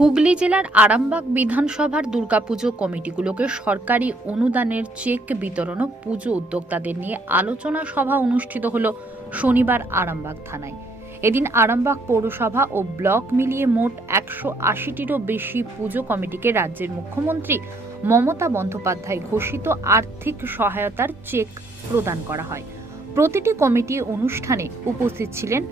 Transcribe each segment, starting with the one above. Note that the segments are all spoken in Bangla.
হুগলি জেলার আরামবাগ বিধানসভার দুর্গাপুজো কমিটিগুলোকে সরকারি অনুদানের চেক বিতরণ ও পুজো উদ্যোক্তাদের নিয়ে আলোচনা সভা অনুষ্ঠিত হল শনিবার আরামবাগ থানায়। এদিন আরামবাগ পৌরসভা ও ব্লক মিলিয়ে মোট একশো আশিটিরও বেশি পুজো কমিটিকে রাজ্যের মুখ্যমন্ত্রী মমতা বন্দ্যোপাধ্যায় ঘোষিত আর্থিক সহায়তার চেক প্রদান করা হয়। প্রতিটি কমিটি অনুষ্ঠানে উপস্থিত ছিলেন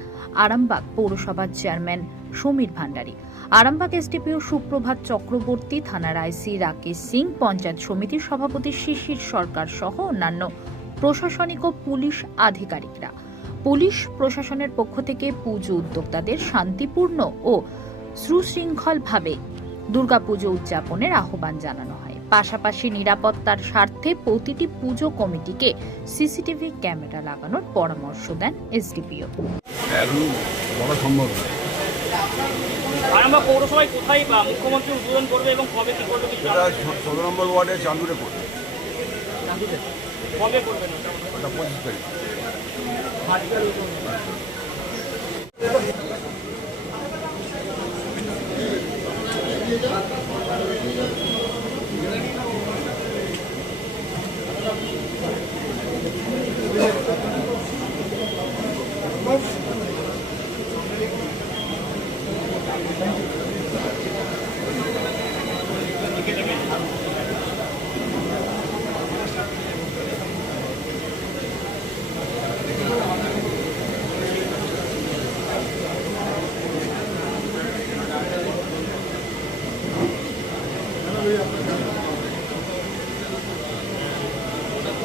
আরামবাগ পৌরসভার চেয়ারম্যান সমীর ভান্ডারী। আরামবাগ এসডিপিও সুপ্রভাত চক্রবর্তী, থানার আইসি রাকেশ সিং, পঞ্চায়েত সমিতির সভাপতি শিশির সরকার সহ অন্যান্য প্রশাসনিক ও পুলিশ আধিকারিকরা। পুলিশ প্রশাসনের পক্ষ থেকে পুজো উদ্যোক্তাদের শান্তিপূর্ণ ও সুশৃঙ্খলভাবে দুর্গাপুজো উদযাপনের আহ্বান জানানো হয়। পাশাপাশি নিরাপত্তার স্বার্থে প্রতিটি পুজো কমিটিকে সিসিটিভি ক্যামেরা লাগানোর পরামর্শ দেন এসডিপিও। এখন বলা সম্ভব না আরামবাগ পৌরসভায় কোথায় বা মুখ্যমন্ত্রী উদ্বোধন করবে এবং কবে কি করবে এটা ষোলো নম্বর ওয়ার্ডে পড়ে জানেন? কবে করবেন ওটা? ওটা পঁচিশ তারিখ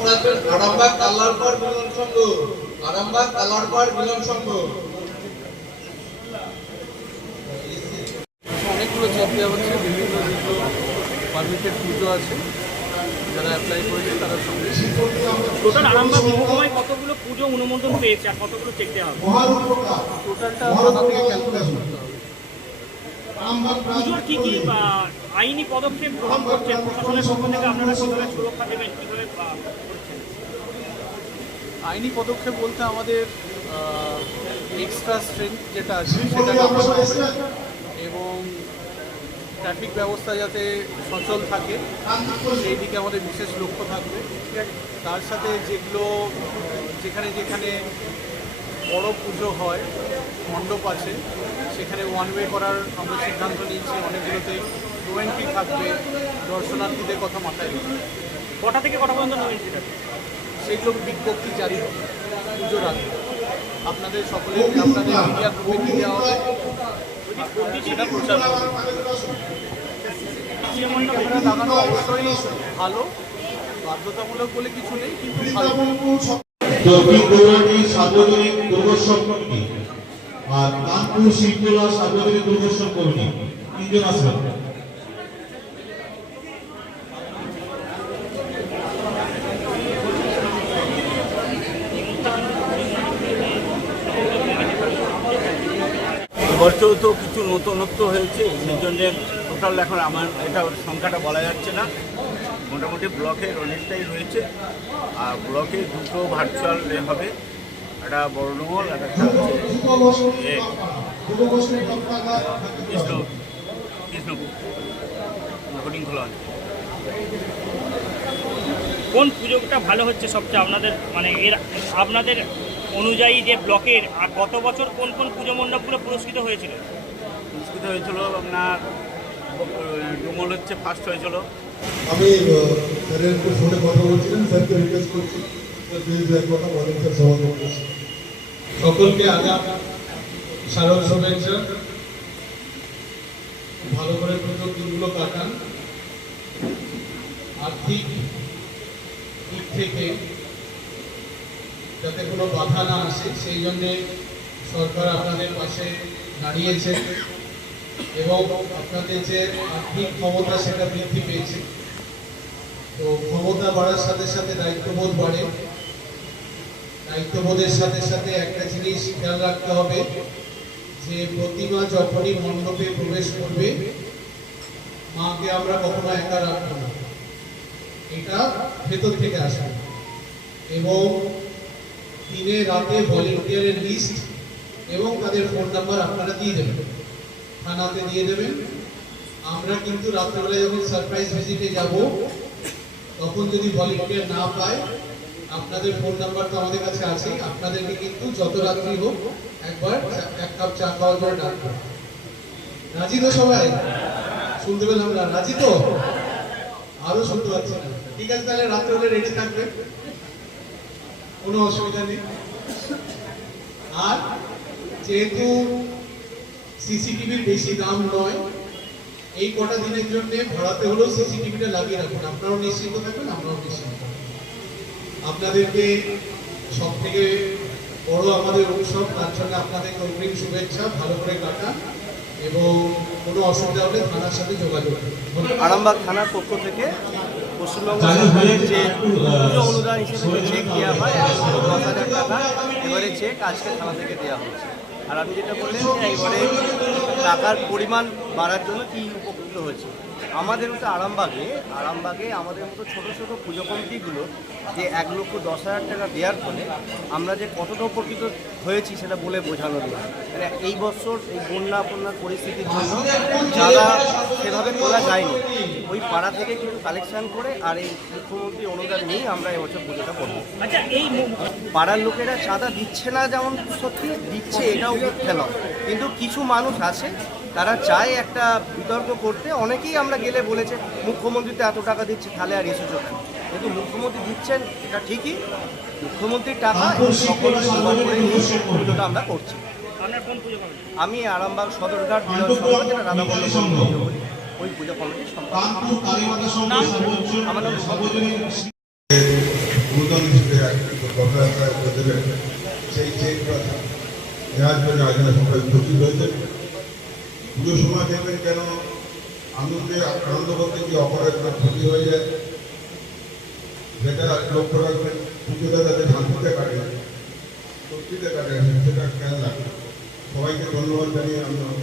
রাখবেন আরামবাগ কাল্লারপাড় মিলন সংঘ। আরামবাগ কাল্লারপাড় মিলন সংঘ। অনেকগুলো চেক দেওয়া হচ্ছে বিভিন্ন যেগুলো পারমিটেড পুজো আছে যারা অ্যাপ্লাই করেছে তারা সঙ্গে। টোটাল আরামবাগ মহকুমায় কতগুলো পুজো অনুমোদন পেয়েছে আর কতগুলো চেক দেওয়া হবে? টোটালটা থেকে ক্যালকুলেট করতে হবে। পুজোর কি কি বা, আইনি পদক্ষেপ গ্রহণ করছেন প্রশাসনের পক্ষ থেকে আপনারা কীভাবে সুরক্ষা দেবেন কীভাবে আইনি পদক্ষেপ বলতে আমাদের এক্সট্রা স্ট্রেংথ যেটা আছে সেটা এবং ট্রাফিক ব্যবস্থা যাতে সচল থাকে সেই দিকে আমাদের বিশেষ লক্ষ্য থাকবে। তার সাথে যেগুলো যেখানে যেখানে বড় পুজো হয় মণ্ডপ আছে সেখানে ওয়ান ওয়ে করার আমরা সিদ্ধান্ত নিয়েছি অনেকগুলোতে। নো এন্ট্রি থাকবে দর্শনার্থীদের কথা মাথায় রেখে। কটা থেকে কটা পর্যন্ত নেবেন সেটা? সেগুলো বিজ্ঞপ্তি জারি হবে। পুজোর আগে। আপনাদের সকলের আপনাদের মিডিয়া গ্রুপে দিয়ে দেওয়া হবে? সেটা প্রচার ক্যামেরা লাগানো অবশ্যই ভালো। বাধ্যতামূলক বলে কিছু নেই কিন্তু ভালো। দক্ষিণ গৌরাটি সার্বজনীন দুর্গোৎসব কমিটি আর কানপুর শিবতলা সার্বজনীন দুর্গোৎসব কমিটি। তিনজন আসবেন। এবছরও তো কিছু নতুনত্ব হয়েছে সেই জন্যে টোটাল এখন আমার এটা সংখ্যাটা বলা যাচ্ছে না। মোটামুটি ব্লকের অনেকটাই রয়েছে, আর ব্লকে দুটো ভার্চুয়াল হবে। একটা বর্ণমল আর একটা হচ্ছে কৃষ্ণ কোন পুজোটা ভালো হচ্ছে সবচেয়ে আপনাদের মানে এর আপনাদের অনুযায়ী যে ব্লকের আর গত বছর কোন কোন পুজো মণ্ডপগুলো পুরস্কৃত হয়েছিল? পুরস্কৃত হয়েছিল আপনার ডুমল হচ্ছে ফার্স্ট হয়েছিল। আমি স্যারের একটু ফোনে কথা বলছিলাম স্যারকে রিকোয়েস্ট করছি কথা বলেন স্যার সকলকে আগাম শারদ শুভেচ্ছা। ভালো করে পুজোর দিনগুলো কাটান। আর্থিক দিক থেকে যাতে কোনো বাধা না আসে, সেই জন্যে সরকার আপনাদের পাশে দাঁড়িয়েছে এবং আপনাদের যে আর্থিক ক্ষমতা সেটা বৃদ্ধি পেয়েছে। তো ক্ষমতা বাড়ার সাথে সাথে দায়িত্ববোধ বাড়ে। দায়িত্ববোধের সাথে সাথে একটা জিনিস খেয়াল রাখতে হবে যে প্রতিমা যখনই মণ্ডপে প্রবেশ করবে, মাকে আমরা কখনো একা রাখব না। এটা ভেতর থেকে আসবে। এবং দিনে রাতে ভলেন্টিয়ারের লিস্ট এবং তাদের ফোন নাম্বার আপনারা দিয়ে দেবেন। থানাতে দিয়ে দেবেন। আমরা কিন্তু রাত্রেবেলা যখন সারপ্রাইজ ভিজিটে যাব, তখন যদি ভলেন্টিয়ার না পায়, আপনাদের ফোন নাম্বার তো আমাদের কাছে আছে। আপনাদেরকে কিন্তু যত রাত্রি হোক একবার এক কাপ চা খাওয়ার জন্য ডাকবো। রাজি তো সবাই? শুনতে পেলাম না। রাজি তো? আরও শুনতে পাচ্ছি না। ঠিক আছে, তাহলে রাত্রেবেলা রেডি থাকবে কোনো অসুবিধা নেই। আর যেহেতু সিসিটিভির বেশি দাম নয়, এই কটা দিনের জন্য ভাড়াতে হলেও সিসিটিভিটা লাগিয়ে রাখুন। আপনারাও নিশ্চিন্ত থাকবেন আমরাও নিশ্চিন্ত আপনাদেরকে সব থেকে বড় আমাদের উৎসব, তার জন্য আপনাদেরকে অগ্রিম শুভেচ্ছা, ভালো করে কাটা, এবং কোনো অসুবিধা হলে থানার সাথে যোগাযোগ। আরামবাগ থানার পক্ষ থেকে পশ্চিমবঙ্গ সরকারের যে পুজো অনুদান হিসেবে যে চেক দেওয়া হয় লক্ষ হাজার টাকা এবারে চেক আজকে থানা থেকে দেওয়া হচ্ছে আর আপনি যেটা বললেন যে এবারে টাকার পরিমাণ বাড়ার জন্য কি উপকৃত হয়েছে। আমাদের মতো আরামবাগে আরামবাগে আমাদের মতো ছোট ছোট পুজো কমিটিগুলো যে এক লক্ষ দশ হাজার টাকা দেওয়ার ফলে আমরা যে কতটা উপকৃত হয়েছি সেটা বলে বোঝানো যায়। মানে এই বছর এই বন্যা বন্যার পরিস্থিতির জন্য যারা সেভাবে তোলা যায়নি। ওই পাড়া থেকে কিন্তু কালেকশন করে আর এই মুখ্যমন্ত্রী অনুদান নিয়েই আমরা এবছর পুজোটা করব। আচ্ছা এই পাড়ার লোকেরা চাঁদা দিচ্ছে না যেমন সত্যি দিচ্ছে এটাও নয় কিন্তু কিছু মানুষ আছে তারা চায় একটা বিতর্ক করতে। অনেকেই আমরা গেলে বলেছে মুখ্যমন্ত্রী তো এত টাকা দিচ্ছে তাহলে আর এসেছ কেন? কিন্তু মুখ্যমন্ত্রী দিচ্ছেন এটা ঠিকই। মুখ্যমন্ত্রীর টাকা এবং সমান করে পুজোটা আমরা করছি। আপনার কোন পুজো কমিটি আমি আরামবাগ সদরঘাট যেটা রাধাবল্লভ বলি। ওই পুজো কমিটির সম্পাদক। আমার নাম দেবেন সেই চেকটা নেওয়ার জন্য আয়োজনে সবাই উপস্থিত হয়েছে। পুজোর সময় দেখবেন কেন আনন্দে আনন্দ করতে গিয়ে অপরাধ ক্ষতি হয়ে যায়? যেটা লক্ষ্য রাখবেন, পুজোটা যাতে শান্তিতে কাটে শক্তিতে কাটে, সেটা খেয়াল রাখবেন। সবাইকে ধন্যবাদ জানিয়ে আমি আমার।